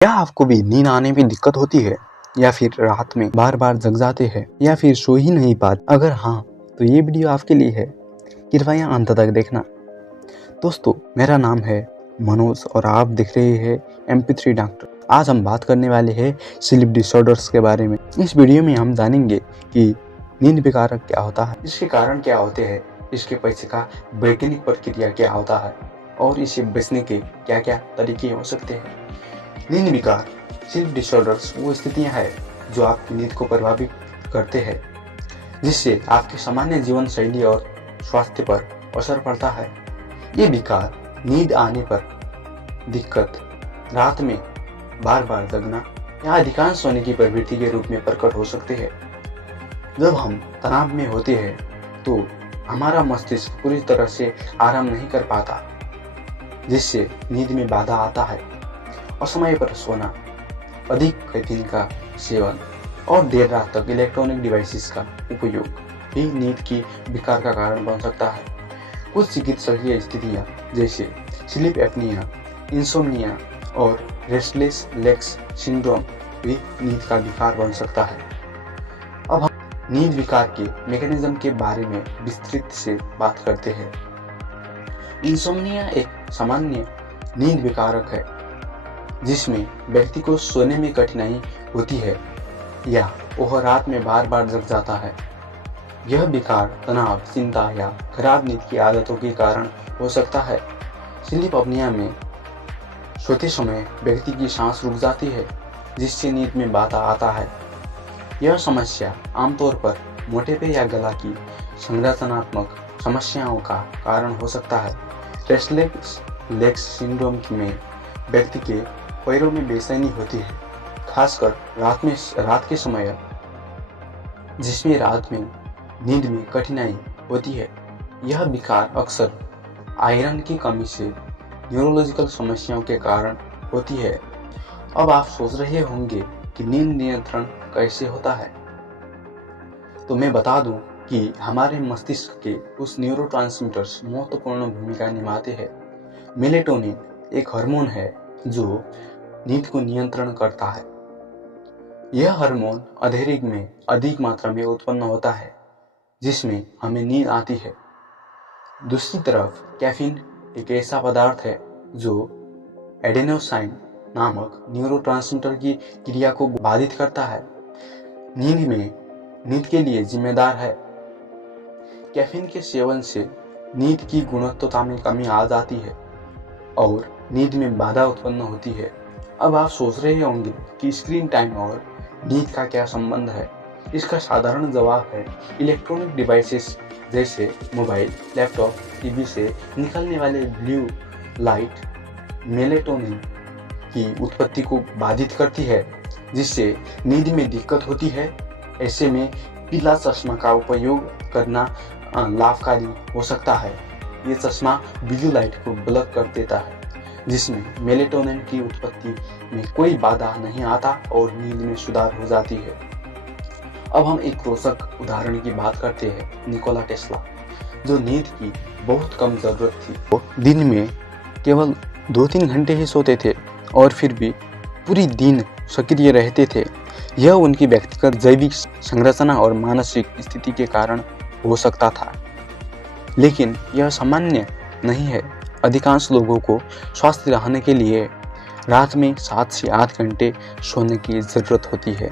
क्या आपको भी नींद आने में दिक्कत होती है या फिर रात में बार बार जग जाते हैं या फिर सो ही नहीं पाते? अगर हाँ, तो ये वीडियो आपके लिए है। कृपया अंत तक देखना। दोस्तों, मेरा नाम है मनोज और आप देख रहे हैं MP3 डॉक्टर। आज हम बात करने वाले हैं स्लीप डिसऑर्डर्स के बारे में। इस वीडियो में हम जानेंगे कि नींद विकारक क्या होता है, इसके कारण क्या होते हैं, इसके पीछे का वैज्ञानिक प्रक्रिया क्या होता है और इसे बचने के क्या क्या तरीके हो सकते हैं। नींद विकार स्लीप डिसऑर्डर्स वो स्थितियां हैं जो आपकी नींद को प्रभावित करते हैं, जिससे आपके सामान्य जीवन शैली और स्वास्थ्य पर असर पड़ता है। ये विकार नींद आने पर दिक्कत, रात में बार बार जगना या अधिकांश सोने की प्रवृत्ति के रूप में प्रकट हो सकते हैं। जब हम तनाव में होते हैं तो हमारा मस्तिष्क पूरी तरह से आराम नहीं कर पाता, जिससे नींद में बाधा आता है। असमय पर सोना, अधिक कैफीन का सेवन और देर रात तक इलेक्ट्रॉनिक डिवाइसेस का उपयोग भी नींद की विकार का कारण बन सकता है। कुछ चिकित्सकीय स्थितियां जैसे स्लीप एपनिया, इंसोम्निया और रेस्टलेस लेग्स सिंड्रोम भी नींद का विकार बन सकता है। अब हम नींद विकार के मैकेनिज्म के बारे में विस्तृत से बात करते हैं। इंसोम्निया एक सामान्य नींद विकारक है जिसमें व्यक्ति को सोने में कठिनाई होती है या वह रात में बार बार जग जाता है। यह विकार तनाव, चिंता या खराब नींद की आदतों के कारण हो सकता है। स्लीप अपनिया में सोते समय व्यक्ति की सांस रुक जाती है, जिससे नींद में बाधा आता है। यह समस्या आमतौर पर मोटेपे या गला की संरचनात्मक समस्याओं का कारण हो सकता है। रेस्टलेस लेग्स सिंड्रोम में व्यक्ति के पैरों में बेचैनी होती है, खासकर रात के समय, जिसमें रात में नींद में कठिनाई होती है। यह विकार अक्सर आयरन की कमी से न्यूरोलॉजिकल समस्याओं के कारण होती है। अब आप सोच रहे होंगे कि नींद नियंत्रण कैसे होता है, तो मैं बता दूं कि हमारे मस्तिष्क के कुछ न्यूरोट्रांसमीटर्स महत्वपूर्ण भूमिका निभाते हैं। मेलेटोनिन एक हार्मोन है जो नींद को नियंत्रण करता है। यह हार्मोन अंधेरे में अधिक मात्रा में उत्पन्न होता है, जिसमें हमें नींद आती है। दूसरी तरफ कैफीन एक ऐसा पदार्थ है जो एडेनोसाइन नामक न्यूरोट्रांसमीटर की क्रिया को बाधित करता है, नींद के लिए जिम्मेदार है। कैफीन के सेवन से नींद की गुणवत्ता में कमी आ जाती है और नींद में बाधा उत्पन्न होती है। अब आप सोच रहे होंगे कि स्क्रीन टाइम और नींद का क्या संबंध है। इसका साधारण जवाब है इलेक्ट्रॉनिक डिवाइसेस जैसे मोबाइल, लैपटॉप, टीवी से निकलने वाले ब्लू लाइट मेलेटोनिन की उत्पत्ति को बाधित करती है, जिससे नींद में दिक्कत होती है। ऐसे में पीला चश्मा का उपयोग करना लाभकारी हो सकता है। ये चश्मा ब्लू लाइट को ब्लॉक कर देता है, जिसमें मेलेटोनिन की उत्पत्ति में कोई बाधा नहीं आता और नींद में सुधार हो जाती है। अब हम एक रोचक उदाहरण की बात करते हैं। निकोला टेस्ला, जो नींद की बहुत कम जरूरत थी, वो दिन में केवल 2-3 घंटे ही सोते थे और फिर भी पूरी दिन सक्रिय रहते थे। यह उनकी व्यक्तिगत जैविक संरचना और मानसिक स्थिति के कारण हो सकता था, लेकिन यह सामान्य नहीं है। अधिकांश लोगों को स्वस्थ रहने के लिए रात में 7 से 8 घंटे सोने की जरूरत होती है।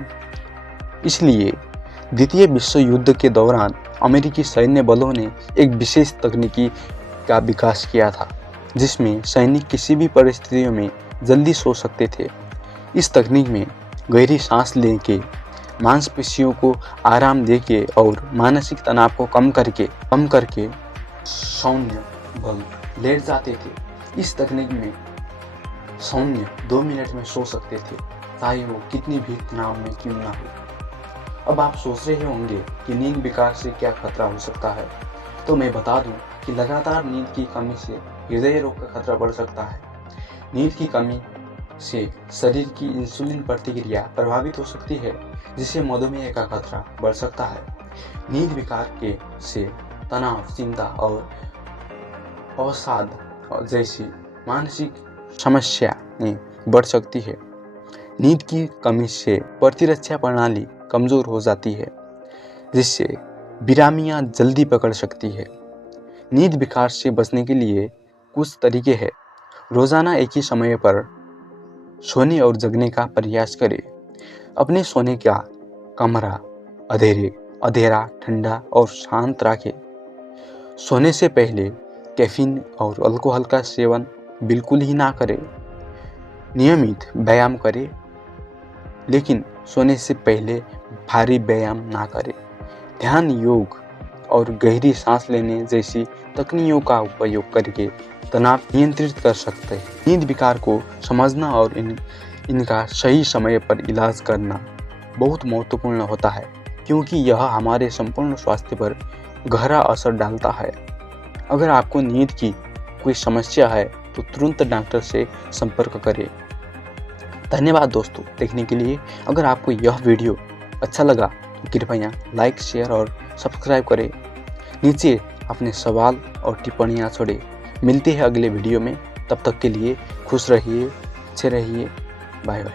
इसलिए द्वितीय विश्व युद्ध के दौरान अमेरिकी सैन्य बलों ने एक विशेष तकनीकी का विकास किया था, जिसमें सैनिक किसी भी परिस्थितियों में जल्दी सो सकते थे। इस तकनीक में गहरी सांस लेके, मांसपेशियों को आराम देके और मानसिक तनाव को कम करके सौम्य बल लेट जाते थे। इस तकनीक में सौम्य 2 मिनट में सो सकते थे, चाहे वो कितनी भी तनाव में क्यों ना हो। अब आप सोच रहे होंगे कि नींद विकार से क्या खतरा हो सकता है, तो मैं बता दूं कि लगातार नींद की कमी से हृदय रोग का खतरा बढ़ सकता है। नींद की कमी से शरीर की इंसुलिन प्रतिक्रिया प्रभावित हो सकती है, जिससे मधुमेह का खतरा बढ़ सकता है। नींद विकार से तनाव, चिंता और अवसाद जैसी मानसिक समस्याएं बढ़ सकती है। नींद की कमी से प्रतिरक्षा प्रणाली कमज़ोर हो जाती है, जिससे बीमारियां जल्दी पकड़ सकती है। नींद विकार से बचने के लिए कुछ तरीके हैं। रोज़ाना एक ही समय पर सोने और जगने का प्रयास करें। अपने सोने का कमरा अंधेरा, ठंडा और शांत रखें। सोने से पहले कैफीन और अल्कोहल का सेवन बिल्कुल ही ना करें। नियमित व्यायाम करें, लेकिन सोने से पहले भारी व्यायाम ना करें। ध्यान, योग और गहरी सांस लेने जैसी तकनीकों का उपयोग करके तनाव नियंत्रित कर सकते हैं। नींद विकार को समझना और इनका सही समय पर इलाज करना बहुत महत्वपूर्ण होता है, क्योंकि यह हमारे संपूर्ण स्वास्थ्य पर गहरा असर डालता है। अगर आपको नींद की कोई समस्या है तो तुरंत डॉक्टर से संपर्क करें। धन्यवाद दोस्तों देखने के लिए। अगर आपको यह वीडियो अच्छा लगा तो कृपया लाइक, शेयर और सब्सक्राइब करें। नीचे अपने सवाल और टिप्पणियाँ छोड़ें। मिलते हैं अगले वीडियो में। तब तक के लिए खुश रहिए, अच्छे रहिए। Bye bye.